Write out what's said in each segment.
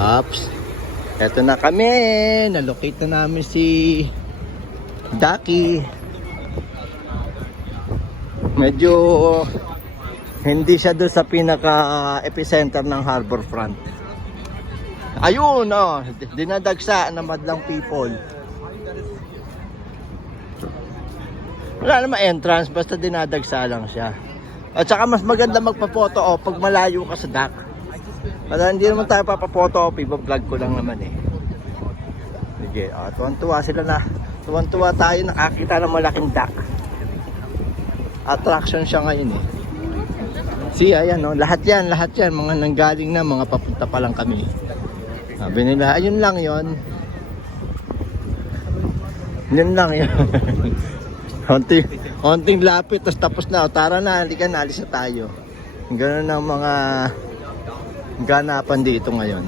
Ops. Eto na kami. Nalocate na namin si Ducky. Medyo hindi siya doon sa pinaka epicenter ng harbor front. Ayun, oh, dinadagsa ng madlang people. Wala naman entrance, basta dinadagsa lang siya. At saka mas maganda magpa-photo off pag malayo ka sa dock. Para hindi naman tayo papapoto off, iba-vlog ko lang naman eh. Sige, tuwan-tuwa sila na. Tuwan-tuwa tayo, nakakita ng malaking dock. Attraction siya ngayon eh. See, ayan oh, lahat yan, mga nanggaling na, mga papunta pa lang kami. Sabi nila, ayun lang yon. Yun lang yun. Konting lapit, tapos na. Tara na, halika na, alis na tayo. Ganun ang mga ganapan dito ngayon.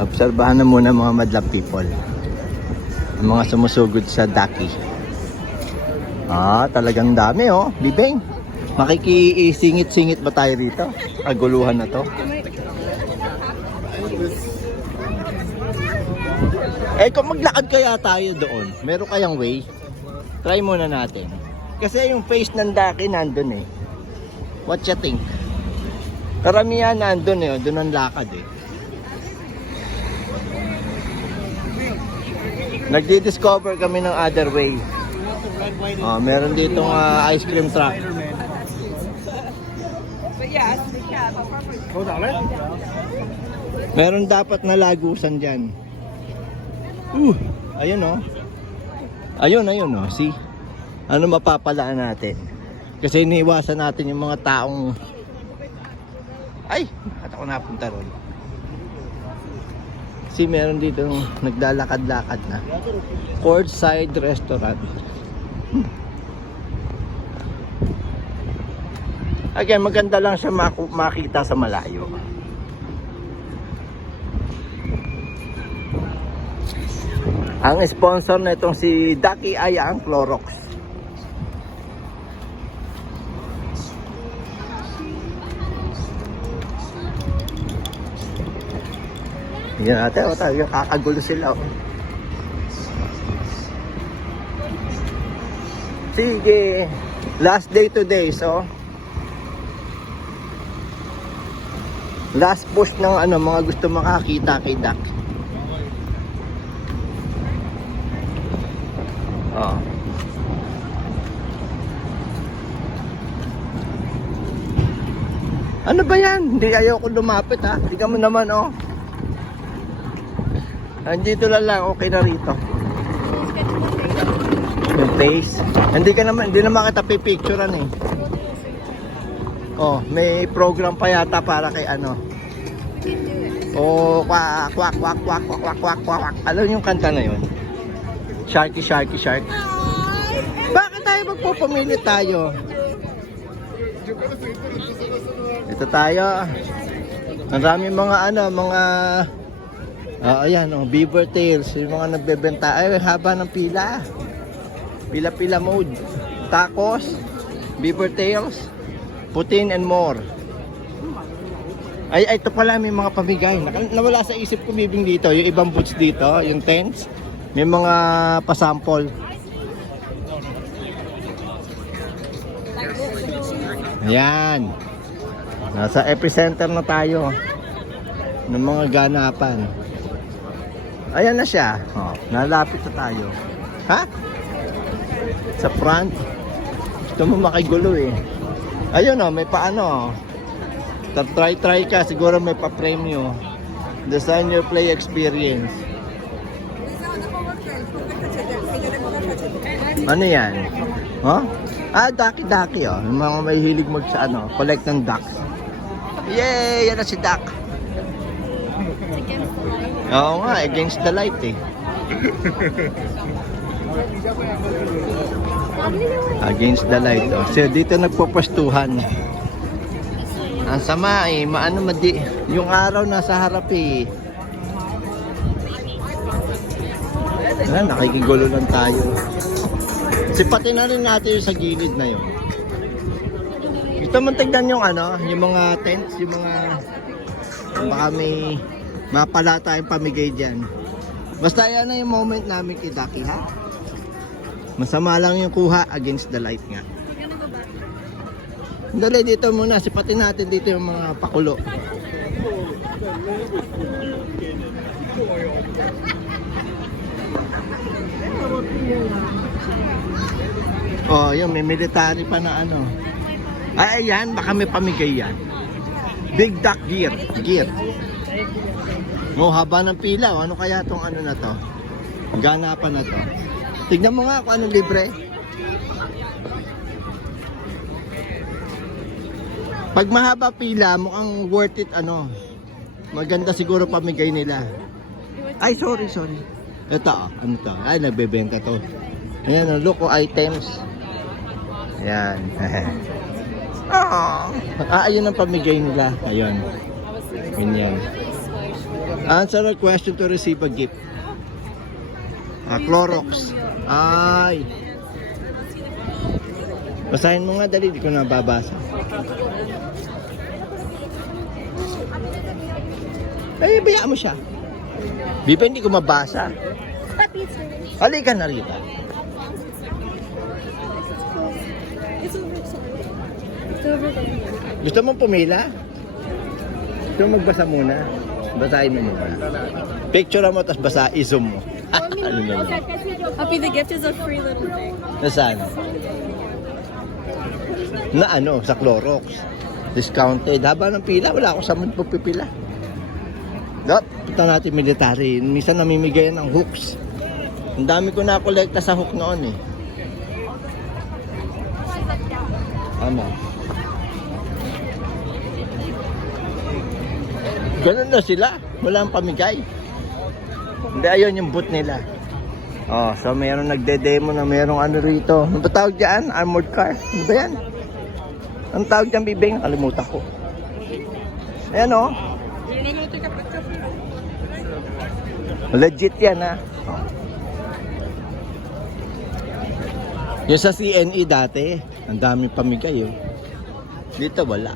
Obserbahan na muna mga madlang people. Ang mga sumusugod sa Ducky. Talagang dami oh, bibeng. Makikisingit-singit ba tayo rito? Kaguluhan na to. Kung maglakad kaya tayo doon, meron kayang way? Try muna natin. Kasi yung face ng Ducky nandun eh. What you think? Karamihan nandun eh, doon ang lakad eh. Nagdi-discover kami ng other way. Meron ditong ice cream truck. Meron dapat na lagusan dyan. Ayun oh. Ayun oh. See? Ano mapapalaan natin? Kasi iniiwasan natin yung mga taong... Ay! Bakit ako napunta ron? See, meron dito naglalakad-lakad na. Courtside restaurant. Again, maganda lang siya makita sa malayo. Ang sponsor na itong si Ducky ay ang Clorox. Yan natin, yung kakagulo sila. Sige, last day today, so last push ng mga gusto makakita kay Duck. Ano ba yan? Hindi, ayoko lumapit ha. Hindi ka mo naman oh. Andito lang, okay na rito. Yung face. Hindi naman kita pipicturean eh. May program pa yata para kay kwak kwak kwak kwak kwak kwak kwak. Alam yung kanta na yun? Sharky sharky shark. Bakit tayo magpupumili tayo? Ito tayo. Marami mga ayan beaver tails, yung mga nagbebenta. Ay, haba ng pila. Pila-pila mode. Tacos, beaver tails, putin and more. Ay, ito pala may mga pamigay. Nawala sa isip ko bibing dito, yung ibang boots dito, yung tents, may mga pasample. Ayan. Nasa epicenter na tayo ng mga ganapan. Ayan na siya. Nalapit na tayo. Ha? Sa front. Gusto mo makigulo eh. Ayun may paano. Try ka. Siguro may pa-premyo. Design your play experience. Ano yan? Ducky oh. Yung mga may hilig collect ng ducks. Yay! Yan na si Duck. Oo nga, against the light eh. Against the light oh. So dito nagpupastuhan. Ang sama eh, yung araw nasa harap eh. Nakikigulo lang tayo. Sipatin na rin natin yung sa gilid na yun. Gusto mo tignan yung ano, yung mga tents, yung mga baka may mapala tayong pamigay dyan. Basta yan na yung moment namin kay Ducky, ha? Masama lang yung kuha against the light nga. Dali dito muna, sipatin natin dito yung mga pakulo. Oh, yung may military pa na ano. Ay, ayan, baka may pamigay yan. Big Duck gear. Oh, haba ng pila. Oh. Ano kaya tong ano na to? Ganapan na to. Tignan mo nga kung anong libre. Pag mahaba pila, mukhang worth it ano. Maganda siguro pamigay nila. Ay, sorry. Ito, ano to? Ay, nagbebenta to. Ayan, loco items. Ayan. Ayun ang pamigay nila. Ayun. Ganyan. Answer a question to receive a gift. Clorox. Ay. Basahin mo nga, dali. Di ko nababasa. Ay, bayaan mo siya. Bipa, hindi ko mabasa. Halika na rito. Gusto mong pumila? Gusto mong magbasa muna? Basahin mo muna. Picture mo, tapos basa, i-zoom mo. Ano na yun? Happy, the gift is a free little thing. Nasaan? Na ano, sa Clorox. Discounted. Haba ng pila, wala ako sa magpupipila. Punta natin military. Minsan namimigay ng hooks. Ang dami ko na-kolekta sa hook noon eh. Ano? Ganun na sila. Walang pamigay. Hindi, ayun yung boot nila. Oh, so mayroong nagde-demo na mayroong ano rito. Ano ba tawag dyan? Armored car. Ano ba yan? Ang tawag dyan, bibing? Nakalimutan ko. Ayan oh. Legit yan ha. Yung sa CNE dati, ang dami pamigay oh. Dito wala.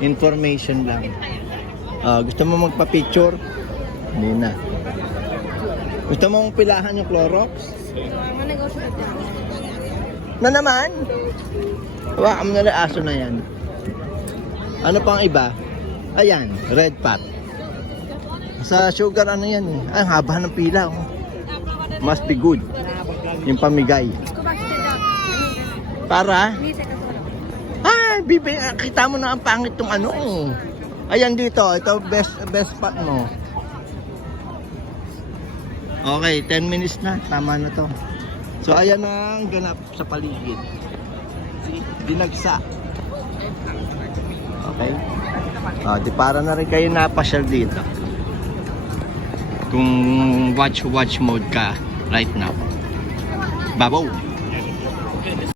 Information lang. Gusto mo magpa-picture? Hindi na. Gusto mong pilahan yung Clorox? No, I wanna go to the town. Na naman? Hawakan mo na lang aso na yan. Ano pang iba? Ayan, red pot. Sa sugar ano yan eh. Ay, ang haba ng pila oh. Must be good. Yung pamigay. Let's go back to the dock. Para? I need to take a photo. Bibi, kita mo na ang pangit tong ano. Ayan dito, ito best spot mo. Okay, 10 minutes na, tama na to. So ayan ang ganap sa paligid. Dinagsa. Okay? Di para na rin kayo napasyal dito. Kung watch mode ka right now. Babaw.